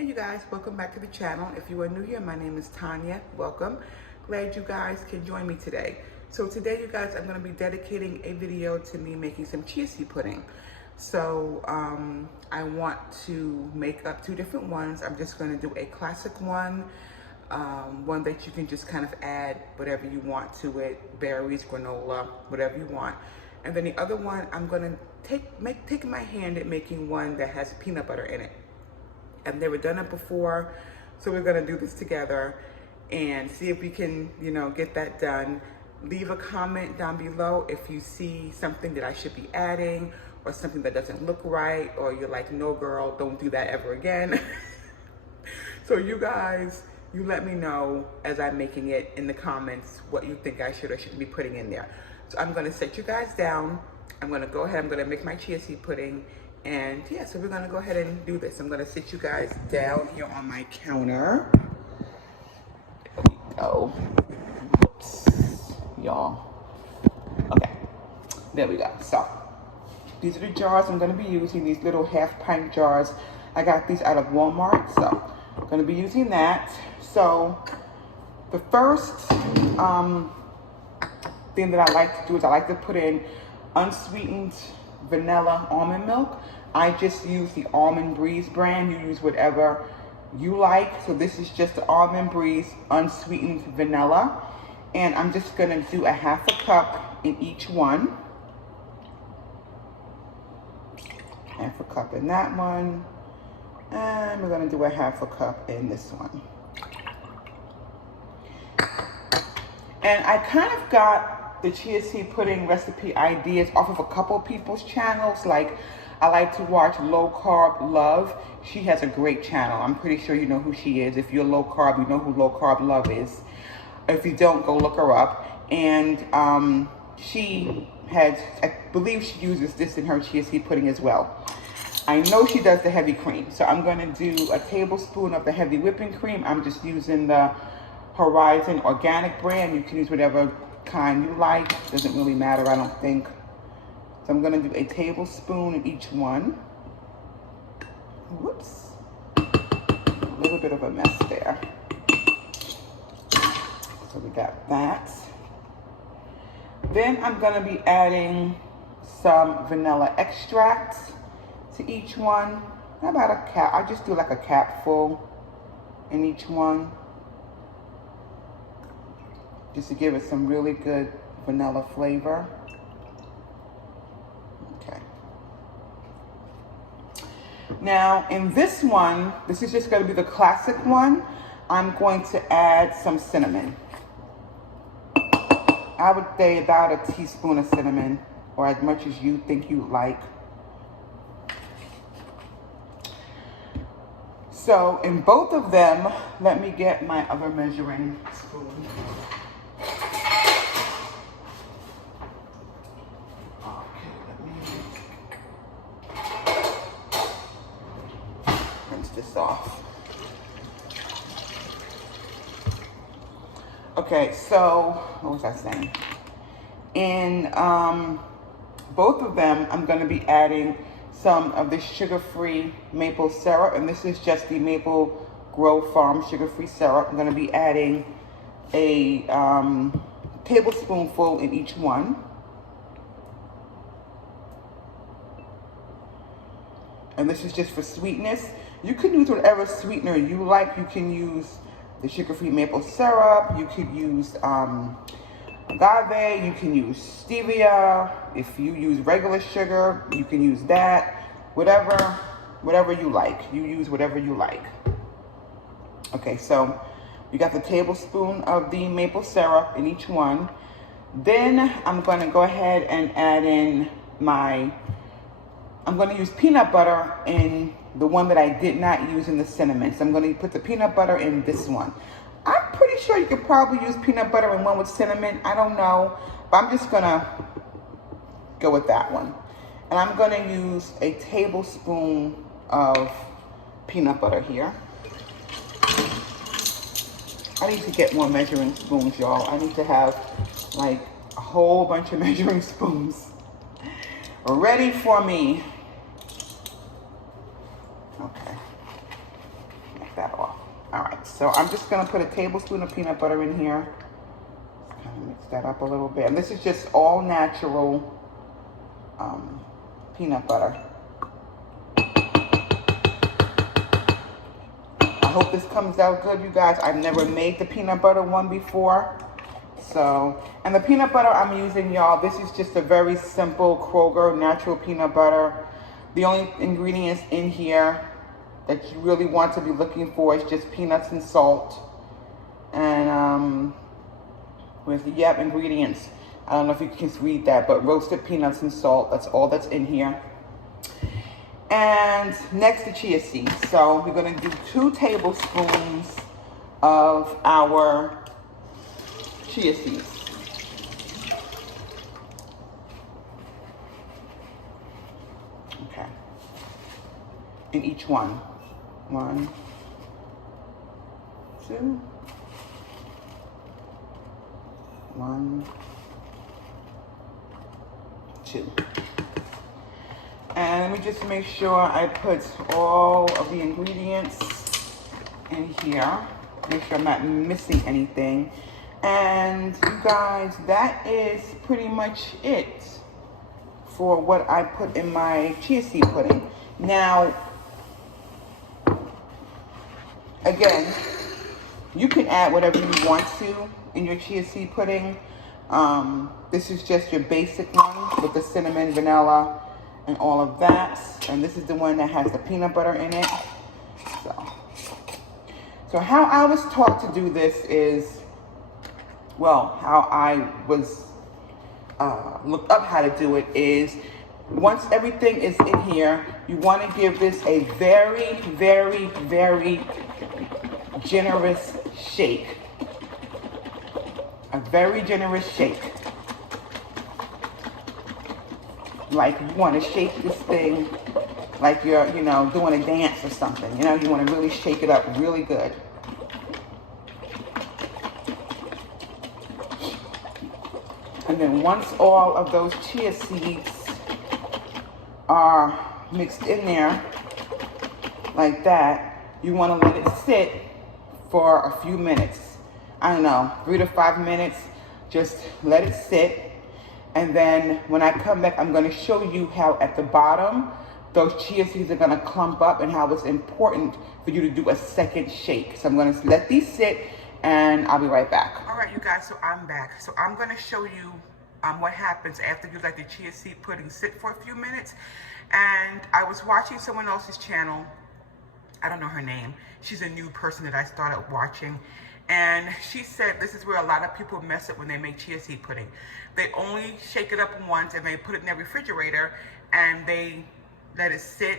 Hey you guys, welcome back to the channel. If you are new here, my name is Tanya. Welcome. Glad you guys can join me today. So today you guys, I'm going to be dedicating a video to me making some chia seed pudding. So I want to make up two different ones. I'm just going to do a classic one, one that you can just kind of add whatever you want to it, berries, granola, whatever you want. And then the other one, I'm going to take my hand at making one that has peanut butter in it. I've never done it before, so we're gonna do this together and see if we can, get that done. Leave a comment down below if you see something that I should be adding or something that doesn't look right, or you're like, no girl, don't do that ever again. So you guys, you let me know as I'm making it in the comments what you think I should or shouldn't be putting in there. So I'm gonna set you guys down. I'm gonna go ahead, I'm gonna make my chia seed pudding. And yeah, so we're gonna go ahead and do this. I'm gonna sit you guys down here on my counter. There we go. Whoops, y'all. Okay, there we go. So, these are the jars I'm gonna be using, these little half-pint jars. I got these out of Walmart, so I'm gonna be using that. So, the first thing that I like to do is I like to put in unsweetened vanilla almond milk. I just use the Almond Breeze brand. You use whatever you like. So this is just the Almond Breeze unsweetened vanilla. And I'm just gonna do a half a cup in each one. Half a cup in that one. And we're gonna do a half a cup in this one. And I kind of got the chia seed pudding recipe ideas off of a couple people's channels. Like, I like to watch Low Carb Love. She has a great channel. I'm pretty sure you know who she is. If you're low carb, you know who Low Carb Love is. If you don't, go look her up. And she has, I believe she uses this in her chia seed pudding as well. I know she does the heavy cream. So I'm gonna do a tablespoon of the heavy whipping cream. I'm just using the Horizon organic brand. You can use whatever kind you like, doesn't really matter, I don't think. So I'm going to do a tablespoon in each one. Whoops, a little bit of a mess there. So we got that. Then I'm going to be adding some vanilla extract to each one. About a cap, I just do like a capful in each one, just to give it some really good vanilla flavor. Okay. Now in this one, this is just going to be the classic one. I'm going to add some cinnamon. I would say about a teaspoon of cinnamon, or as much as you think you like. So in both of them, let me get my other measuring spoon. This off. Okay, so what was I saying? In both of them, I'm going to be adding some of this sugar-free maple syrup, and this is just the Maple Grove Farm sugar-free syrup. I'm going to be adding a tablespoonful in each one. And this is just for sweetness. You can use whatever sweetener you like. You can use the sugar-free maple syrup. You could use agave. You can use stevia. If you use regular sugar, you can use that. Whatever you like. You use whatever you like. Okay, so you got the tablespoon of the maple syrup in each one. Then I'm going to go ahead and add in I'm going to use peanut butter in the one that I did not use in the cinnamon. So I'm going to put the peanut butter in this one. I'm pretty sure you could probably use peanut butter in one with cinnamon. I don't know, but I'm just going to go with that one. And I'm going to use a tablespoon of peanut butter here. I need to get more measuring spoons, y'all. I need to have like a whole bunch of measuring spoons ready for me. Okay. So I'm just gonna put a tablespoon of peanut butter in here. Just kind of mix that up a little bit. And this is just all natural peanut butter. I hope this comes out good, you guys. I've never made the peanut butter one before. So, and the peanut butter I'm using, y'all, this is just a very simple Kroger natural peanut butter. The only ingredients in here that you really want to be looking for is just peanuts and salt. And with the ingredients, I don't know if you can read that, but roasted peanuts and salt, that's all that's in here. And next, the chia seeds. So we're gonna do 2 tablespoons of our chia seeds. Okay. In each one. 1, 2, 1, 2. And let me just make sure I put all of the ingredients in here. Make sure I'm not missing anything. And you guys, that is pretty much it for what I put in my chia seed pudding. Now, again, you can add whatever you want to in your chia seed pudding. This is just your basic one with the cinnamon, vanilla, and all of that. And this is the one that has the peanut butter in it. So how I was taught to do this is, well, how I was looked up how to do it is, once everything is in here, you want to give this a very, very, very generous shake. A very generous shake. Like you want to shake this thing like you're, doing a dance or something. You want to really shake it up really good. And then once all of those chia seeds are mixed in there like that, you want to let it sit for a few minutes. I don't know, 3 to 5 minutes. Just let it sit. And then when I come back, I'm going to show you how at the bottom, those chia seeds are going to clump up and how it's important for you to do a second shake. So I'm going to let these sit and I'll be right back. All right, you guys, so I'm back. So I'm going to show you what happens after you let the chia seed pudding sit for a few minutes. And I was watching someone else's channel. I don't know her name. She's a new person that I started watching. And she said this is where a lot of people mess up when they make chia seed pudding. They only shake it up once and they put it in their refrigerator and they let it sit,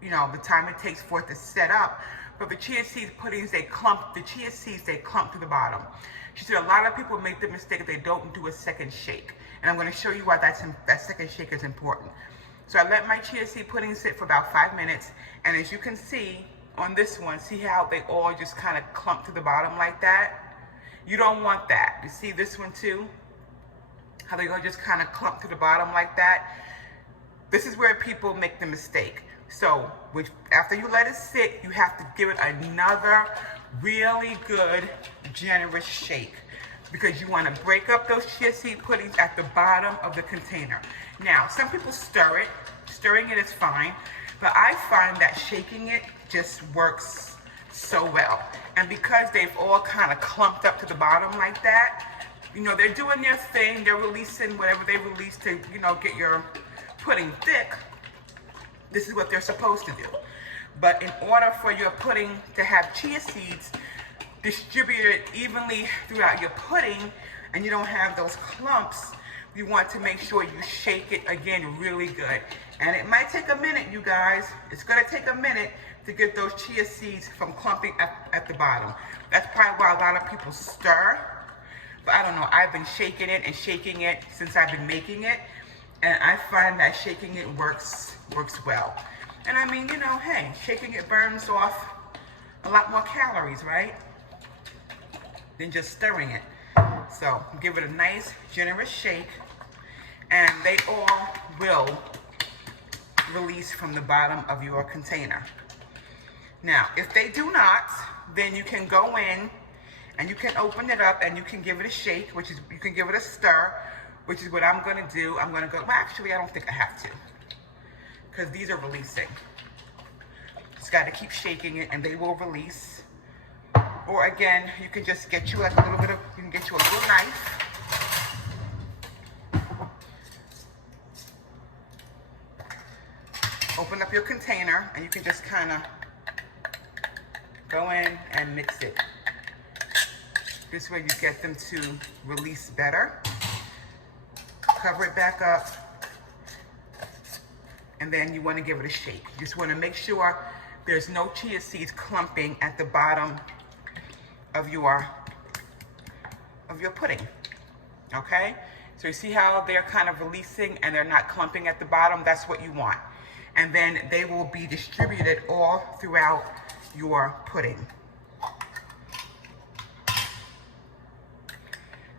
the time it takes for it to set up. But the chia seed puddings, the chia seeds clump to the bottom. She said a lot of people make the mistake that they don't do a second shake. And I'm going to show you why that second shake is important. So I let my chia seed pudding sit for about 5 minutes. And as you can see on this one, see how they all just kind of clump to the bottom like that? You don't want that. You see this one too? How they all just kind of clump to the bottom like that? This is where people make the mistake. So after you let it sit, you have to give it another really good, generous shake, because you want to break up those chia seed puddings at the bottom of the container. Now, some people stir it. Stirring it is fine, but I find that shaking it just works so well. And because they've all kind of clumped up to the bottom like that, they're doing their thing. They're releasing whatever they release to, get your pudding thick. This is what they're supposed to do. But in order for your pudding to have chia seeds distributed evenly throughout your pudding and you don't have those clumps, you want to make sure you shake it again really good. And it might take a minute, you guys. It's going to take a minute to get those chia seeds from clumping at the bottom. That's probably why a lot of people stir. But I don't know, I've been shaking it and shaking it since I've been making it. And I find that shaking it works well. And I mean, hey, shaking it burns off a lot more calories, right? Than just stirring it. So give it a nice, generous shake, and they all will release from the bottom of your container. Now, if they do not, then you can go in and you can open it up and you can give it a shake, which is, you can give it a stir, which is what I'm gonna do. I'm gonna go, well, actually, I don't think I have to, because these are releasing. Just gotta keep shaking it and they will release. Or again, you can just get you like a little bit of, you can get you a little knife. Open up your container and you can just kind of go in and mix it. This way you get them to release better. Cover it back up. And then you want to give it a shake. You just want to make sure there's no chia seeds clumping at the bottom of your pudding. Okay? So you see how they're kind of releasing and they're not clumping at the bottom? That's what you want. And then they will be distributed all throughout your pudding.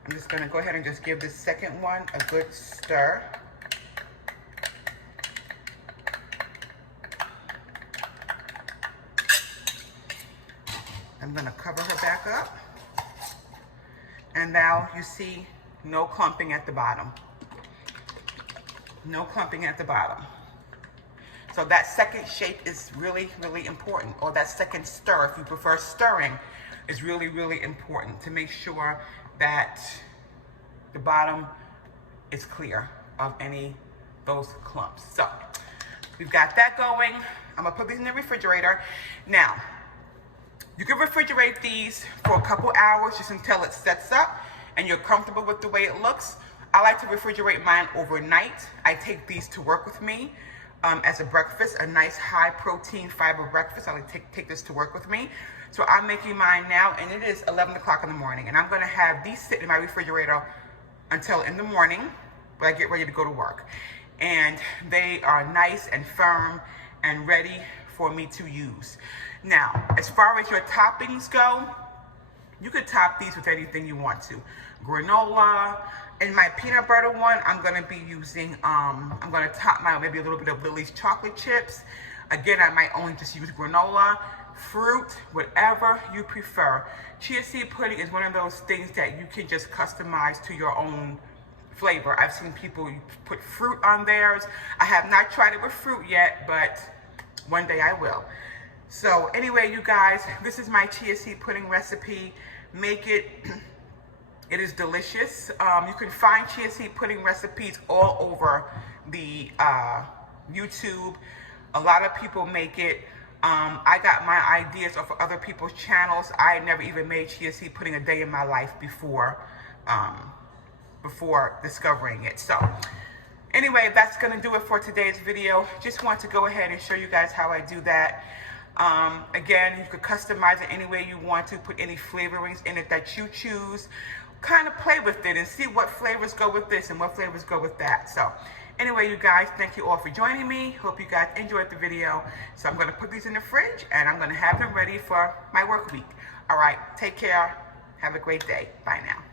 I'm just gonna go ahead and just give this second one a good stir. I'm gonna cover her back up. And now you see no clumping at the bottom. No clumping at the bottom. So that second shake is really, really important, or that second stir, if you prefer stirring, is really, really important to make sure that the bottom is clear of any those clumps. So we've got that going. I'm gonna put these in the refrigerator. Now, you can refrigerate these for a couple hours just until it sets up and you're comfortable with the way it looks. I like to refrigerate mine overnight. I take these to work with me. As a breakfast, a nice high protein fiber breakfast. I like to take this to work with me. So I'm making mine now, and it is 11 o'clock in the morning, and I'm gonna have these sit in my refrigerator until in the morning when I get ready to go to work. And they are nice and firm and ready for me to use. Now, as far as your toppings go, you could top these with anything you want to. Granola. In my peanut butter one, I'm gonna be using, I'm gonna top mine maybe a little bit of Lily's chocolate chips. Again, I might only just use granola, fruit, whatever you prefer. Chia seed pudding is one of those things that you can just customize to your own flavor. I've seen people put fruit on theirs. I have not tried it with fruit yet, but one day I will. So anyway, you guys, this is my chia seed pudding recipe. Make it. It is delicious. You can find chia seed pudding recipes all over the YouTube. A lot of people make it. I got my ideas off of other people's channels. I had never even made chia seed pudding a day in my life before discovering it. So anyway, that's gonna do it for today's video. Just want to go ahead and show you guys how I do that. Again, you could customize it any way you want to, put any flavorings in it that you choose. Kind of play with it and see what flavors go with this and what flavors go with that. So anyway, you guys, thank you all for joining me. Hope you guys enjoyed the video. So I'm going to put these in the fridge and I'm going to have them ready for my work week. All right, take care. Have a great day. Bye now.